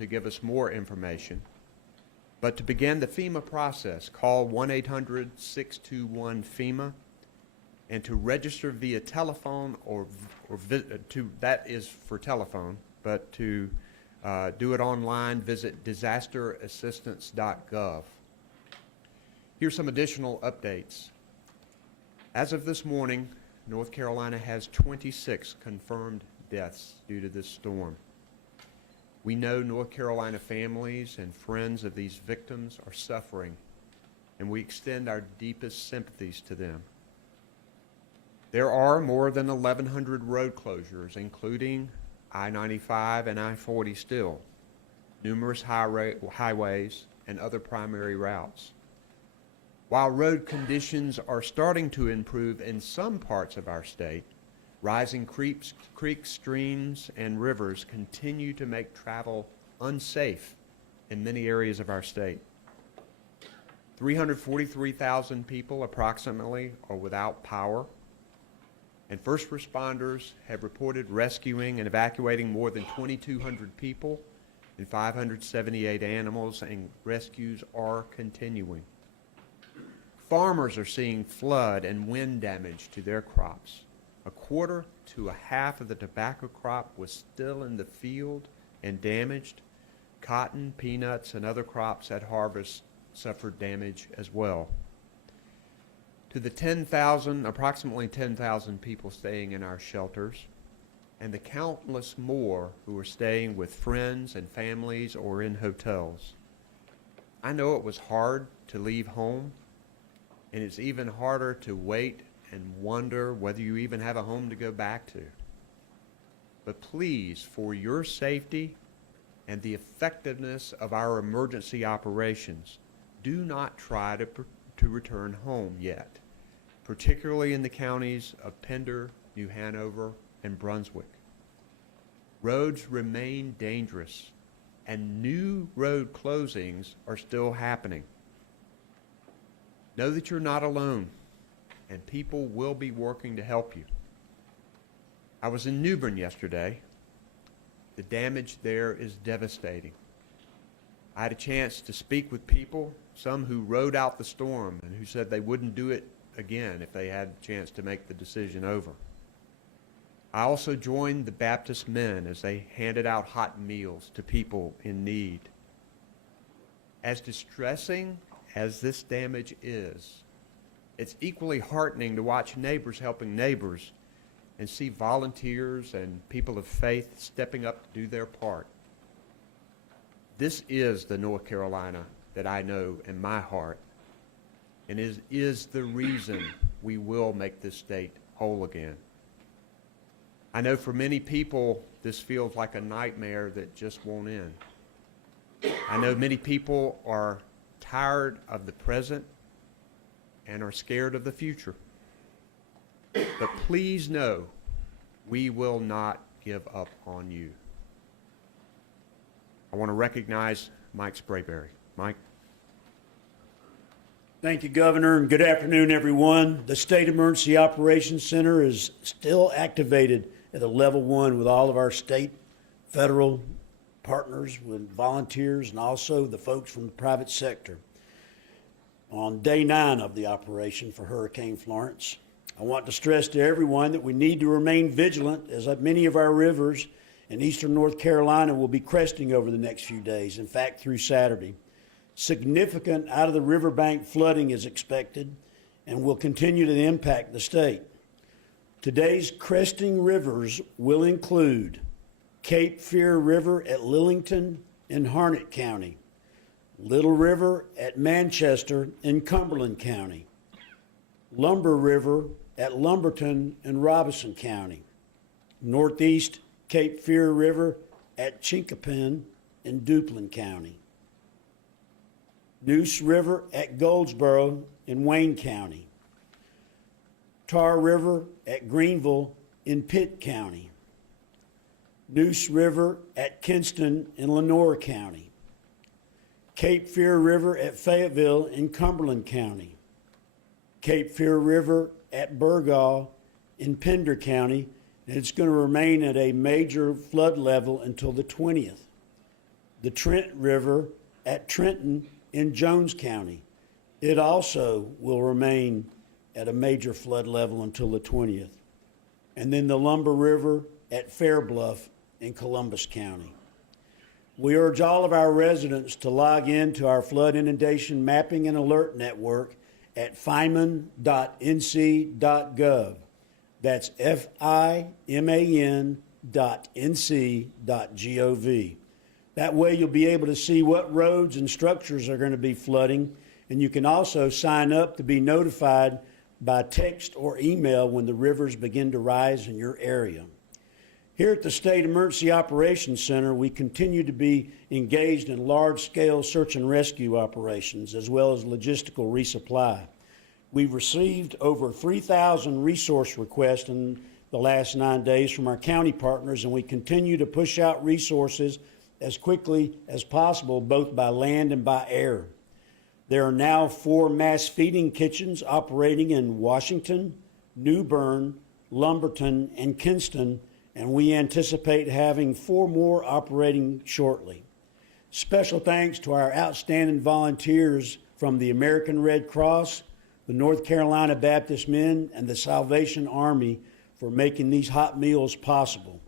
to give us more information. But to begin the FEMA process, call 1-800-621-FEMA, and to register via telephone that is for telephone, but to do it online, visit disasterassistance.gov. Here's some additional updates. As of this morning, North Carolina has 26 confirmed deaths due to this storm. We know North Carolina families and friends of these victims are suffering, and we extend our deepest sympathies to them. There are more than 1,100 road closures, including I-95 and I-40 still, numerous highways, and other primary routes. While road conditions are starting to improve in some parts of our state, rising creeks, streams, and rivers continue to make travel unsafe in many areas of our state. 343,000 people approximately are without power, and first responders have reported rescuing and evacuating more than 2,200 people and 578 animals, and rescues are continuing. Farmers are seeing flood and wind damage to their crops. A quarter to a half of the tobacco crop was still in the field and damaged. Cotton, peanuts, and other crops at harvest suffered damage as well. To the approximately 10,000 people staying in our shelters, and the countless more who are staying with friends and families or in hotels. I know it was hard to leave home, and it's even harder to wait and wonder whether you even have a home to go back to. But please, for your safety and the effectiveness of our emergency operations, do not try to return home yet, particularly in the counties of Pender, New Hanover, and Brunswick. Roads remain dangerous, and new road closings are still happening. Know that you're not alone, and people will be working to help you. I was in New Bern yesterday. The damage there is devastating. I had a chance to speak with people, some who rode out the storm and who said they wouldn't do it again if they had a chance to make the decision over. I also joined the Baptist men as they handed out hot meals to people in need. As distressing as this damage is, it's equally heartening to watch neighbors helping neighbors and see volunteers and people of faith stepping up to do their part. This is the North Carolina that I know in my heart, and is the reason we will make this state whole again. I know for many people this feels like a nightmare that just won't end. I know many people are tired of the present and are scared of the future. But please know, we will not give up on you. I want to recognize Mike Sprayberry. Mike. Thank you, Governor, and good afternoon, everyone. The State Emergency Operations Center is still activated at a level 1 with all of our state, federal partners, with volunteers, and also the folks from the private sector. On day 9 of the operation for Hurricane Florence, I want to stress to everyone that we need to remain vigilant, as many of our rivers in eastern North Carolina will be cresting over the next few days, in fact, through Saturday. Significant out-of-the-riverbank flooding is expected and will continue to impact the state. Today's cresting rivers will include Cape Fear River at Lillington in Harnett County, Little River at Manchester in Cumberland County, Lumber River at Lumberton in Robeson County, Northeast Cape Fear River at Chinkapin in Duplin County, Neuse River at Goldsboro in Wayne County, Tar River at Greenville in Pitt County, Neuse River at Kinston in Lenoir County, Cape Fear River at Fayetteville in Cumberland County, Cape Fear River at Burgaw in Pender County, and it's going to remain at a major flood level until the 20th. the Trent River at Trenton in Jones County. It also will remain at a major flood level until the 20th. And then the Lumber River at Fair Bluff in Columbus County. We urge all of our residents to log in to our flood inundation mapping and alert network at fiman.nc.gov. That's FIMAN.nc.gov. That way you'll be able to see what roads and structures are going to be flooding, and you can also sign up to be notified by text or email when the rivers begin to rise in your area. Here at the State Emergency Operations Center, we continue to be engaged in large-scale search and rescue operations as well as logistical resupply. We've received over 3,000 resource requests in the last 9 days from our county partners, and we continue to push out resources as quickly as possible, both by land and by air. There are now 4 mass feeding kitchens operating in Washington, New Bern, Lumberton, and Kinston, and we anticipate having 4 more operating shortly. Special thanks to our outstanding volunteers from the American Red Cross, the North Carolina Baptist Men, and the Salvation Army for making these hot meals possible.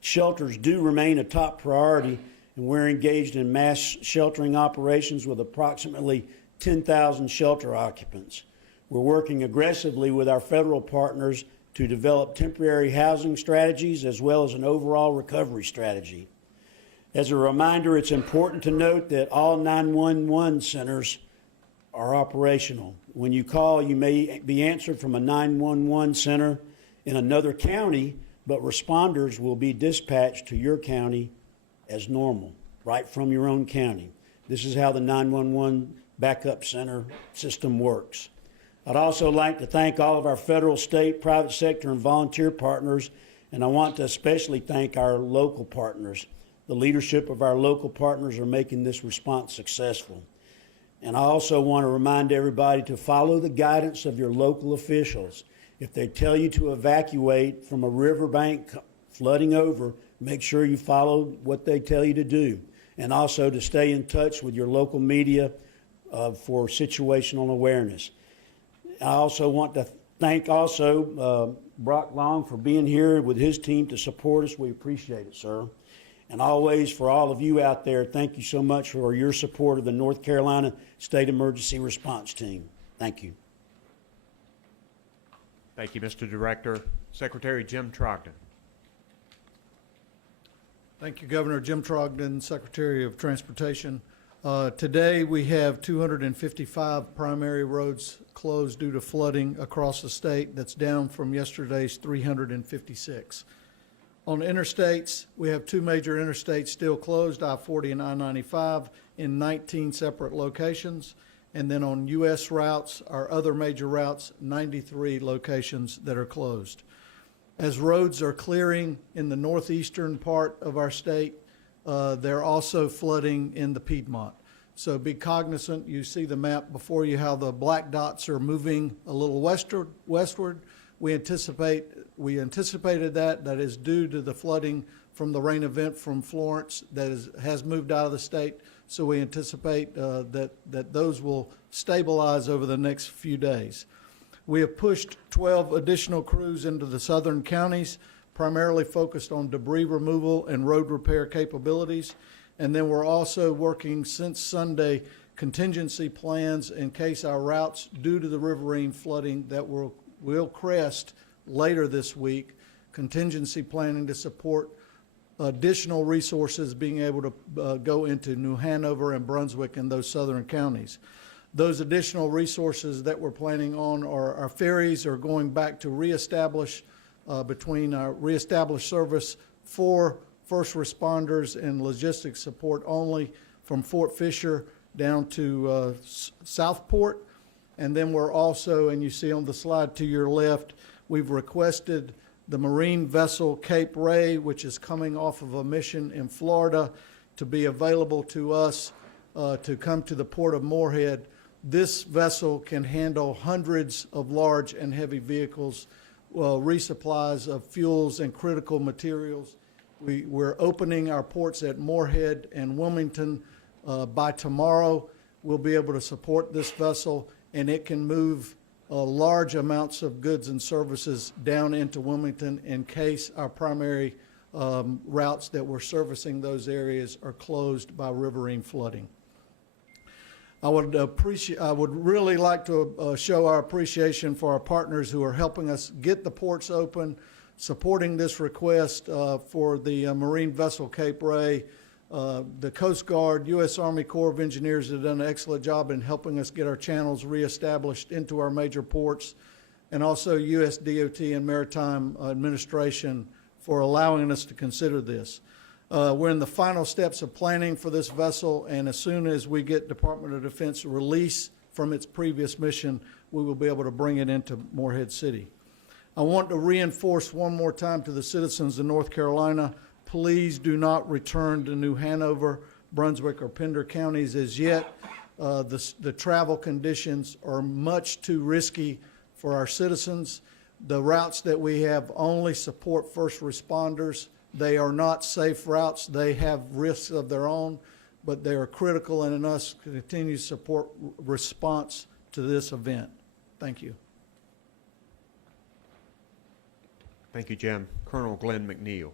Shelters do remain a top priority, and we're engaged in mass sheltering operations with approximately 10,000 shelter occupants. We're working aggressively with our federal partners to develop temporary housing strategies as well as an overall recovery strategy. As a reminder, it's important to note that all 911 centers are operational. When you call, you may be answered from a 911 center in another county, but responders will be dispatched to your county as normal, right from your own county. This is how the 911 backup center system works. I'd also like to thank all of our federal, state, private sector, and volunteer partners, and I want to especially thank our local partners. The leadership of our local partners are making this response successful. And I also want to remind everybody to follow the guidance of your local officials. If they tell you to evacuate from a riverbank flooding over, make sure you follow what they tell you to do. And also to stay in touch with your local media for situational awareness. I also want to thank Brock Long for being here with his team to support us. We appreciate it, sir. And always, for all of you out there, thank you so much for your support of the North Carolina State Emergency Response Team. Thank you. Thank you, Mr. Director. Secretary Jim Trogdon. Thank you, Governor. Jim Trogdon, Secretary of Transportation. Today we have 255 primary roads closed due to flooding across the state. That's down from yesterday's 356. On interstates, we have 2 major interstates still closed, I-40 and I-95, in 19 separate locations. And then on U.S. routes, our other major routes, 93 locations that are closed. As roads are clearing in the northeastern part of our state, they're also flooding in the Piedmont. So be cognizant. You see the map before you, how the black dots are moving a little westward. We anticipated that. That is due to the flooding from the rain event from Florence that has moved out of the state. So we anticipate that those will stabilize over the next few days. We have pushed 12 additional crews into the southern counties, primarily focused on debris removal and road repair capabilities. And then we're also working since Sunday contingency plans in case our routes, due to the riverine flooding that will crest later this week, contingency planning to support additional resources being able to go into New Hanover and Brunswick and those southern counties. Those additional resources that we're planning on are our ferries are going back to reestablish between our reestablished service for first responders and logistics support only from Fort Fisher down to Southport. And then we're also, and you see on the slide to your left, we've requested the marine vessel Cape Ray, which is coming off of a mission in Florida, to be available to us to come to the port of Morehead. This vessel can handle hundreds of large and heavy vehicles, resupplies of fuels and critical materials, We're opening our ports at Moorhead and Wilmington. By tomorrow, we'll be able to support this vessel, and it can move large amounts of goods and services down into Wilmington in case our primary routes that we're servicing those areas are closed by riverine flooding. I would really like to show our appreciation for our partners who are helping us get the ports open, supporting this request for the Marine vessel Cape Ray. The Coast Guard, U.S. Army Corps of Engineers have done an excellent job in helping us get our channels reestablished into our major ports, and also U.S. DOT and Maritime Administration for allowing us to consider this. We're in the final steps of planning for this vessel, and as soon as we get Department of Defense release from its previous mission, we will be able to bring it into Moorhead City. I want to reinforce one more time to the citizens of North Carolina, please do not return to New Hanover, Brunswick, or Pender counties as yet. The travel conditions are much too risky for our citizens. The routes that we have only support first responders. They are not safe routes. They have risks of their own, but they are critical in us to continue to support response to this event. Thank you. Thank you, Jim. Colonel Glenn McNeil.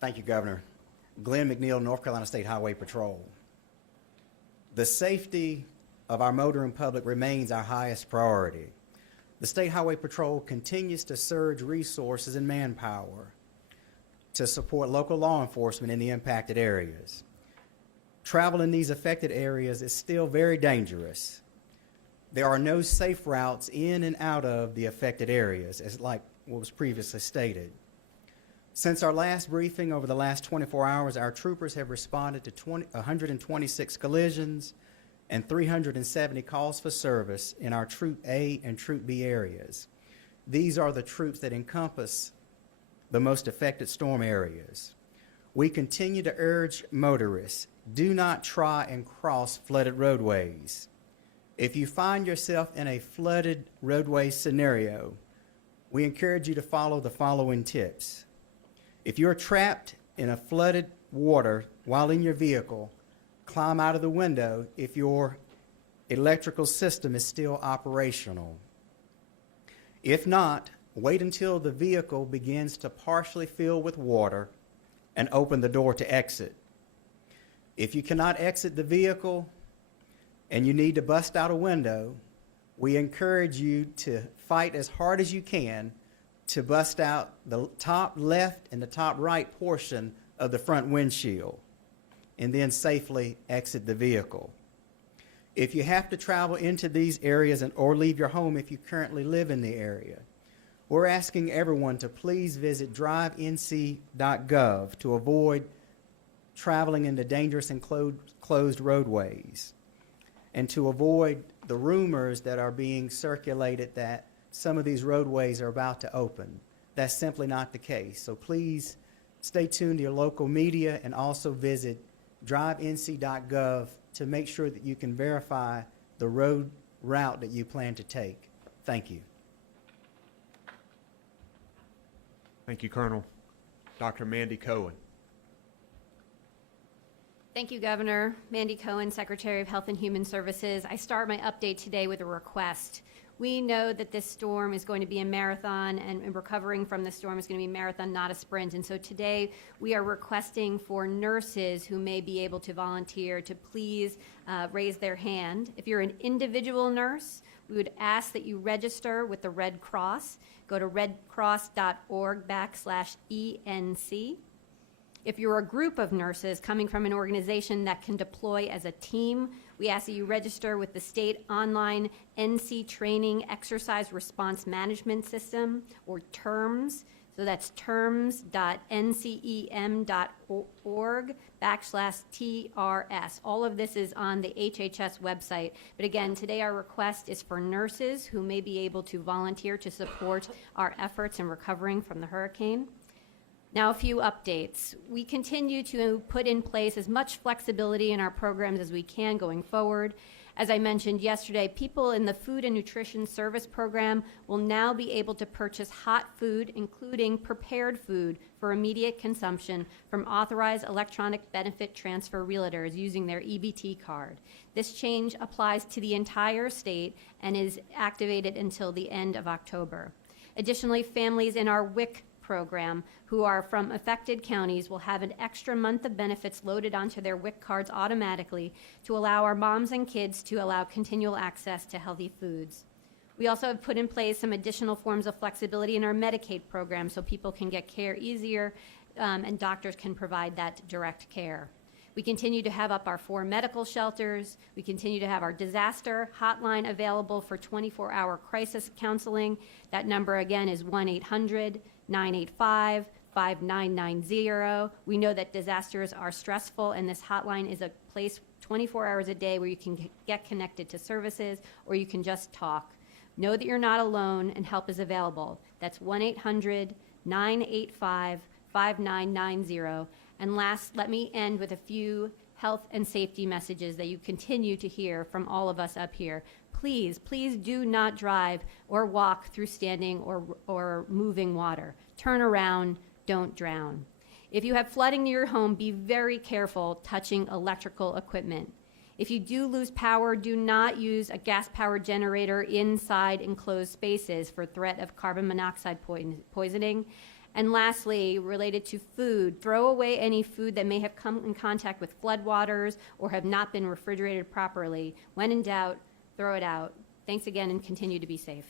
Thank you, Governor. Glenn McNeil, North Carolina State Highway Patrol. The safety of our motoring public remains our highest priority. The State Highway Patrol continues to surge resources and manpower to support local law enforcement in the impacted areas. Travel in these affected areas is still very dangerous. There are no safe routes in and out of the affected areas, as like what was previously stated. Since our last briefing over the last 24 hours, our troopers have responded to 126 collisions and 370 calls for service in our Troop A and Troop B areas. These are the troops that encompass the most affected storm areas. We continue to urge motorists, do not try and cross flooded roadways. If you find yourself in a flooded roadway scenario, we encourage you to follow the following tips. If you're trapped in a flooded water while in your vehicle, climb out of the window if your electrical system is still operational. If not, wait until the vehicle begins to partially fill with water and open the door to exit. If you cannot exit the vehicle and you need to bust out a window, we encourage you to fight as hard as you can to bust out the top left and the top right portion of the front windshield, and then safely exit the vehicle. If you have to travel into these areas or leave your home if you currently live in the area, we're asking everyone to please visit drivenc.gov to avoid traveling into dangerous and closed roadways, and to avoid the rumors that are being circulated that some of these roadways are about to open. That's simply not the case. So please stay tuned to your local media and also visit drivenc.gov to make sure that you can verify the road route that you plan to take. Thank you. Thank you, Colonel. Dr. Mandy Cohen. Thank you, Governor. Mandy Cohen, Secretary of Health and Human Services. I start my update today with a request. We know that this storm is going to be a marathon, and recovering from the storm is going to be a marathon, not a sprint. And so today we are requesting for nurses who may be able to volunteer to please raise their hand. If you're an individual nurse, we would ask that you register with the Red Cross. Go to redcross.org/ENC. If you're a group of nurses coming from an organization that can deploy as a team, we ask that you register with the state online NC training exercise response management system, or TERMS. So that's terms.ncem.org/TRS. All of this is on the HHS website. But again, today our request is for nurses who may be able to volunteer to support our efforts in recovering from the hurricane. Now, a few updates. We continue to put in place as much flexibility in our programs as we can going forward. As I mentioned yesterday, people in the Food and Nutrition Service Program will now be able to purchase hot food, including prepared food, for immediate consumption from authorized electronic benefit transfer realtors using their EBT card. This change applies to the entire state and is activated until the end of October. Additionally, families in our WIC program who are from affected counties will have an extra month of benefits loaded onto their WIC cards automatically to allow our moms and kids to allow continual access to healthy foods. We also have put in place some additional forms of flexibility in our Medicaid program so people can get care easier and doctors can provide that direct care. We continue to have up our 4 medical shelters. We continue to have our disaster hotline available for 24-hour crisis counseling. That number again is 1-800-985-5990. We know that disasters are stressful, and this hotline is a place 24 hours a day where you can get connected to services or you can just talk. Know that you're not alone and help is available. That's 1-800-985-5990. And last, let me end with a few health and safety messages that you continue to hear from all of us up here. Please, please do not drive or walk through standing or moving water. Turn around, don't drown. If you have flooding near your home, be very careful touching electrical equipment. If you do lose power, do not use a gas-powered generator inside enclosed spaces for threat of carbon monoxide poisoning. And lastly, related to food, throw away any food that may have come in contact with floodwaters or have not been refrigerated properly. When in doubt, throw it out. Thanks again and continue to be safe.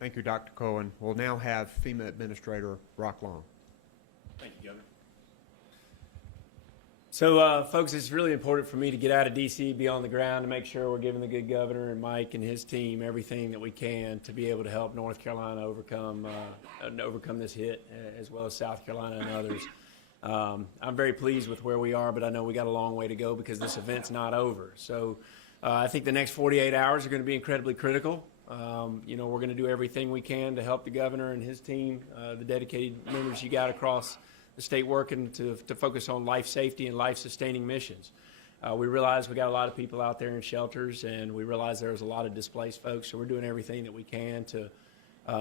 Thank you, Dr. Cohen. We'll now have FEMA Administrator Rock Long. Thank you, Governor. So, folks, it's really important for me to get out of D.C., be on the ground to make sure we're giving the good governor and Mike and his team everything that we can to be able to help North Carolina overcome this hit, as well as South Carolina and others. I'm very pleased with where we are, but I know we got a long way to go because this event's not over. So, I think the next 48 hours are going to be incredibly critical. We're going to do everything we can to help the governor and his team, the dedicated members you got across the state working to focus on life safety and life-sustaining missions. We realize we got a lot of people out there in shelters, and we realize there's a lot of displaced folks, so we're doing everything that we can to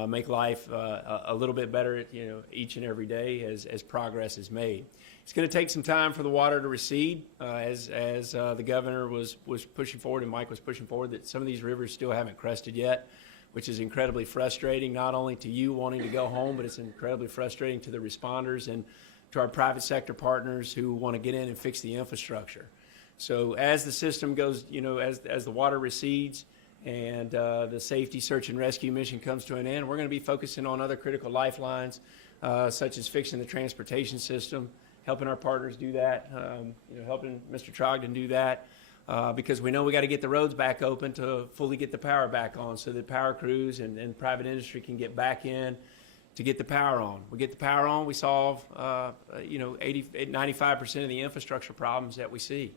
make life a little bit better, each and every day as progress is made. It's going to take some time for the water to recede, as the governor was pushing forward and Mike was pushing forward, that some of these rivers still haven't crested yet, which is incredibly frustrating, not only to you wanting to go home, but it's incredibly frustrating to the responders and to our private sector partners who want to get in and fix the infrastructure. So as the system goes, as the water recedes and the safety search and rescue mission comes to an end, we're going to be focusing on other critical lifelines, such as fixing the transportation system, helping our partners do that, helping Mr. Trogdon do that. Because we know we got to get the roads back open to fully get the power back on so that power crews and private industry can get back in to get the power on. We get the power on, we solve, 95% of the infrastructure problems that we see.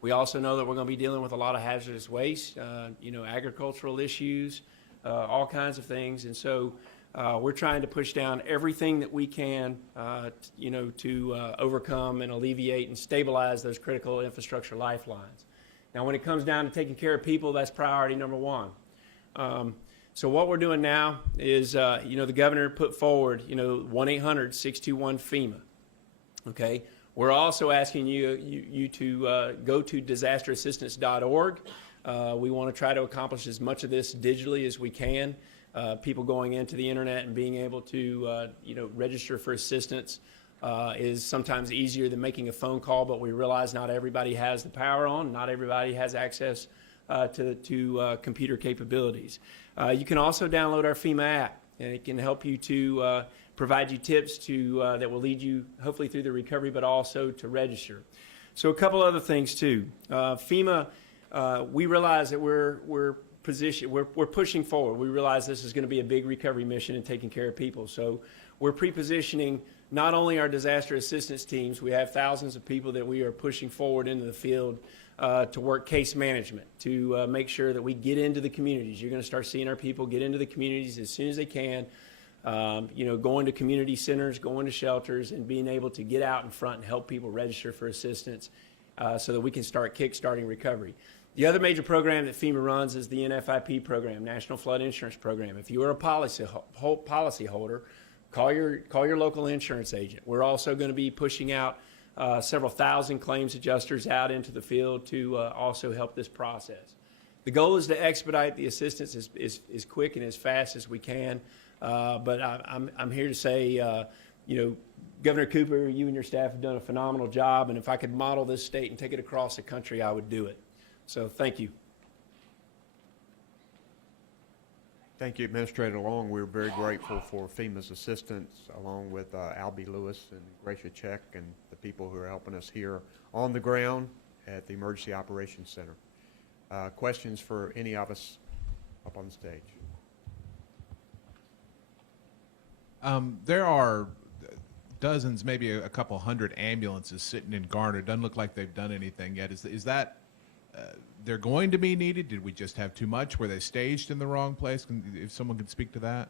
We also know that we're going to be dealing with a lot of hazardous waste, agricultural issues, all kinds of things. And so we're trying to push down everything that we can, to overcome and alleviate and stabilize those critical infrastructure lifelines. Now, when it comes down to taking care of people, that's priority number one. So what we're doing now is, the governor put forward, 1-800-621-FEMA. Okay. We're also asking you to go to disasterassistance.org. We want to try to accomplish as much of this digitally as we can. People going into the internet and being able to, register for assistance is sometimes easier than making a phone call, but we realize not everybody has the power on, not everybody has access to computer capabilities. You can also download our FEMA app, and it can help you to provide you tips that will lead you hopefully through the recovery, but also to register. So a couple other things too. FEMA, we realize that we're pushing forward. We realize this is going to be a big recovery mission and taking care of people. So we're pre-positioning not only our disaster assistance teams, we have thousands of people that we are pushing forward into the field to work case management, to make sure that we get into the communities. You're going to start seeing our people get into the communities as soon as they can, going to community centers, going to shelters, and being able to get out in front and help people register for assistance so that we can start kickstarting recovery. The other major program that FEMA runs is the NFIP program, National Flood Insurance Program. If you are a policyholder, call your local insurance agent. We're also going to be pushing out several thousand claims adjusters out into the field to also help this process. The goal is to expedite the assistance as quick and as fast as we can. But I'm here to say, you know, Governor Cooper, you and your staff have done a phenomenal job, and if I could model this state and take it across the country, I would do it. So thank you. Thank you, Administrator Long. We're very grateful for FEMA's assistance, along with Albie Lewis and Gracia Check and the people who are helping us here on the ground at the Emergency Operations Center. Questions for any of us up on the stage? There are dozens, maybe a couple hundred ambulances sitting in Garner. Doesn't look like they've done anything yet. Is that they're going to be needed? Did we just have too much? Were they staged in the wrong place? If someone could speak to that.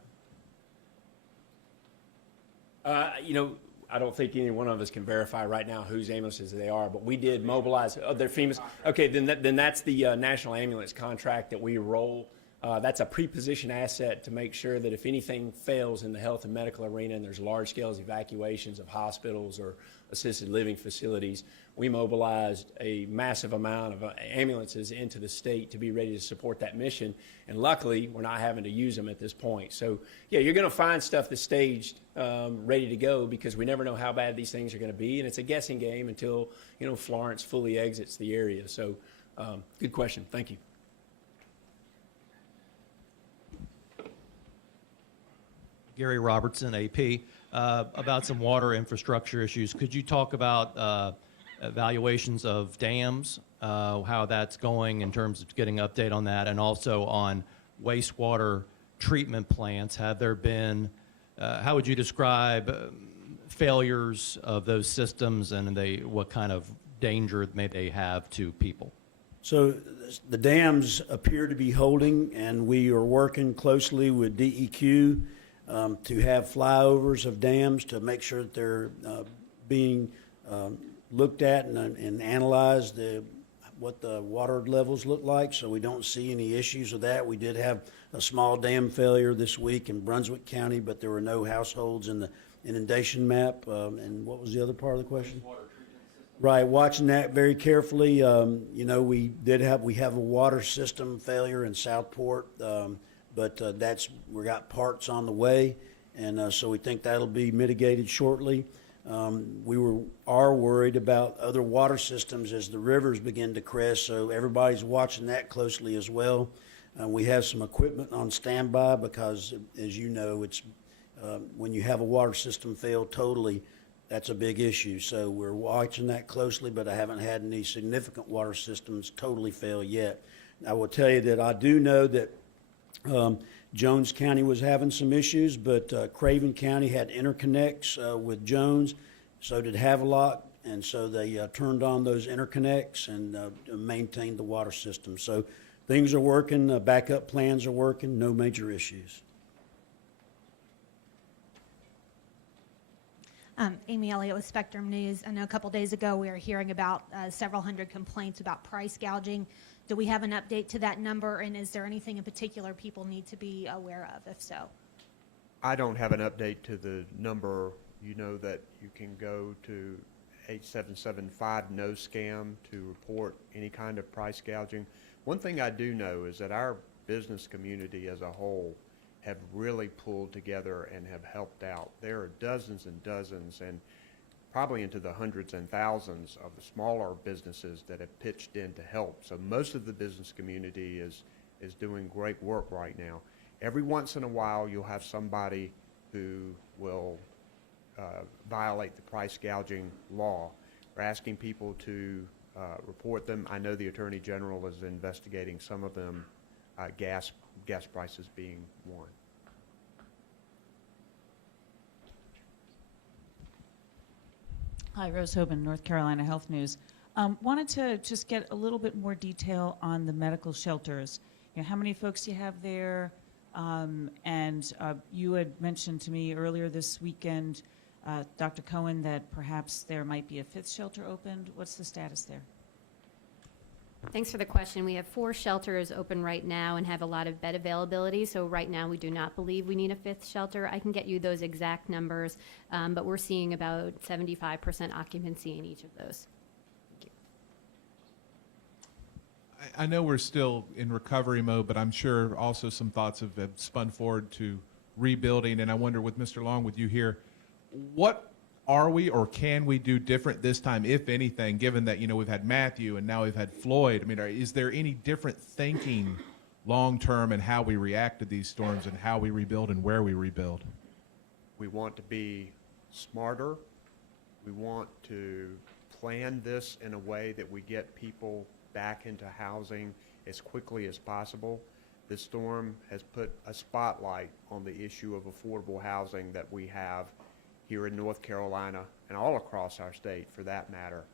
You know, I don't think any one of us can verify right now whose ambulances they are, but we did mobilize. Oh, they're FEMA's. Okay, then that's the National Ambulance contract that we roll. That's a preposition asset to make sure that if anything fails in the health and medical arena and there's large-scale evacuations of hospitals or assisted living facilities, we mobilized a massive amount of ambulances into the state to be ready to support that mission. And luckily, we're not having to use them at this point. So, yeah, you're going to find stuff that's staged, ready to go, because we never know how bad these things are going to be. And it's a guessing game until, you know, Florence fully exits the area. So, good question. Thank you. Gary Robertson, AP, about some water infrastructure issues. Could you talk about evaluations of dams, how that's going in terms of getting an update on that, and also on wastewater treatment plants? Have there been, how would you describe failures of those systems, and what kind of danger may they have to people? So the dams appear to be holding, and we are working closely with DEQ to have flyovers of dams to make sure that they're being looked at and analyzed, what the water levels look like, so we don't see any issues with that. We did have a small dam failure this week in Brunswick County, but there were no households in the inundation map. And what was the other part of the question? Right, watching that very carefully. You know, we have a water system failure in Southport, but we got parts on the way, and so we think that'll be mitigated shortly. We are worried about other water systems as the rivers begin to crest, so everybody's watching that closely as well. We have some equipment on standby because, as you know, it's when you have a water system fail totally, that's a big issue. So we're watching that closely, but I haven't had any significant water systems totally fail yet. I will tell you that I do know that Jones County was having some issues, but Craven County had interconnects with Jones, so did Havelock, and so they turned on those interconnects and maintained the water system. So things are working, backup plans are working, no major issues. Amy Elliott with Spectrum News. I know a couple days ago we were hearing about several hundred complaints about price gouging. Do we have an update to that number, and is there anything in particular people need to be aware of, if so? I don't have an update to the number. You know that you can go to 8775 no scam to report any kind of price gouging. One thing I do know is that our business community as a whole have really pulled together and have helped out. There are dozens and dozens, and probably into the hundreds and thousands of the smaller businesses that have pitched in to help. So most of the business community is doing great work right now. Every once in a while, you'll have somebody who will violate the price gouging law. We're asking people to report them. I know the Attorney General is investigating some of them, gas prices being one. Hi, Rose Hoban, North Carolina Health News. Wanted to just get a little bit more detail on the medical shelters. You know, how many folks do you have there? And you had mentioned to me earlier this weekend, Dr. Cohen, that perhaps there might be a fifth shelter opened. What's the status there? Thanks for the question. We have 4 shelters open right now and have a lot of bed availability. So right now, we do not believe we need a 5th shelter. I can get you those exact numbers, but we're seeing about 75% occupancy in each of those. I know we're still in recovery mode, but I'm sure also some thoughts have spun forward to rebuilding. And I wonder, with Mr. Long, with you here, what are we or can we do different this time, if anything, given that, you know, we've had Matthew and now we've had Floyd? I mean, is there any different thinking long-term in how we react to these storms and how we rebuild and where we rebuild? We want to be smarter. We want to plan this in a way that we get people back into housing as quickly as possible. This storm has put a spotlight on the issue of affordable housing that we have here in North Carolina and all across our state, for that matter.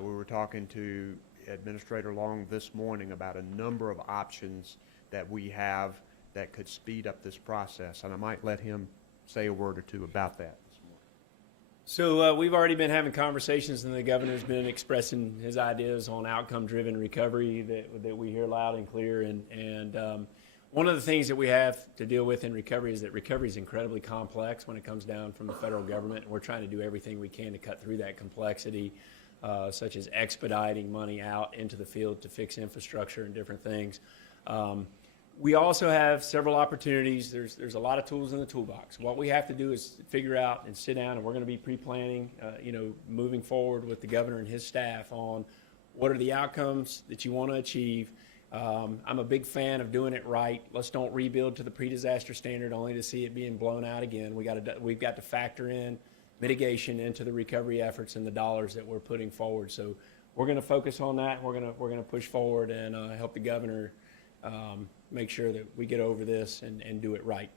We were talking to Administrator Long this morning about a number of options that we have that could speed up this process, and I might let him say a word or two about that. So we've already been having conversations, and the governor's been expressing his ideas on outcome-driven recovery that we hear loud and clear. And one of the things that we have to deal with in recovery is that recovery is incredibly complex when it comes down from the federal government. And we're trying to do everything we can to cut through that complexity, such as expediting money out into the field to fix infrastructure and different things. We also have several opportunities. There's a lot of tools in the toolbox. What we have to do is figure out and sit down, and we're going to be pre-planning, moving forward with the governor and his staff on what are the outcomes that you want to achieve. I'm a big fan of doing it right. Let's don't rebuild to the pre-disaster standard only to see it being blown out again. We've got to factor in mitigation into the recovery efforts and the dollars that we're putting forward. So we're going to focus on that. We're going to push forward and help the governor make sure that we get over this and do it right.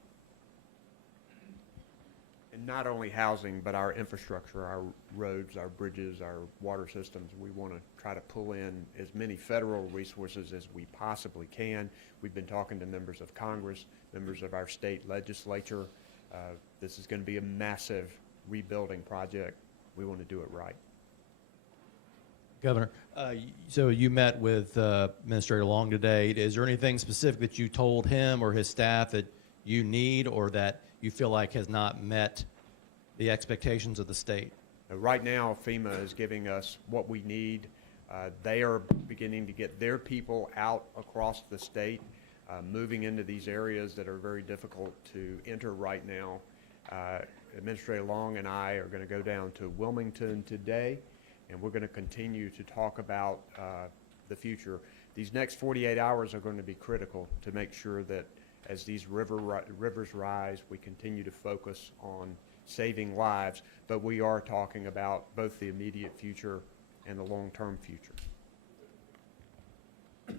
And not only housing, but our infrastructure, our roads, our bridges, our water systems. We want to try to pull in as many federal resources as we possibly can. We've been talking to members of Congress, members of our state legislature. This is going to be a massive rebuilding project. We want to do it right. Governor, so you met with Administrator Long today. Is there anything specific that you told him or his staff that you need or that you feel like has not met the expectations of the state? Right now, FEMA is giving us what we need. They are beginning to get their people out across the state, moving into these areas that are very difficult to enter right now. Administrator Long and I are going to go down to Wilmington today, and we're going to continue to talk about the future. These next 48 hours are going to be critical to make sure that as these rivers rise, we continue to focus on saving lives, but we are talking about both the immediate future and the long-term future. Yes.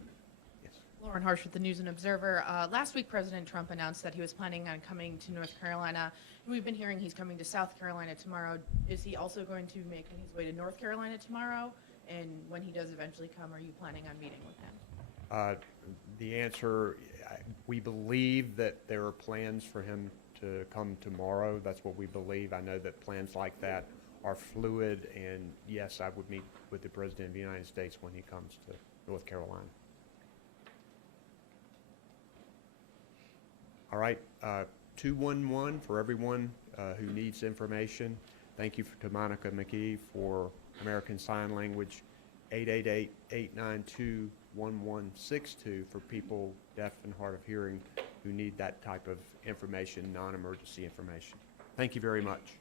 Lauren Harsh with the News and Observer. Last week, President Trump announced that he was planning on coming to North Carolina. We've been hearing he's coming to South Carolina tomorrow. Is he also going to make his way to North Carolina tomorrow? And when he does eventually come, are you planning on meeting with him? The answer, we believe that there are plans for him to come tomorrow. That's what we believe. I know that plans like that are fluid, and yes, I would meet with the President of the United States when he comes to North Carolina. All right, 211 for everyone who needs information. Thank you to Monica McKee for American Sign Language. 888-892-1162 for people deaf and hard of hearing who need that type of information, non-emergency information. Thank you very much.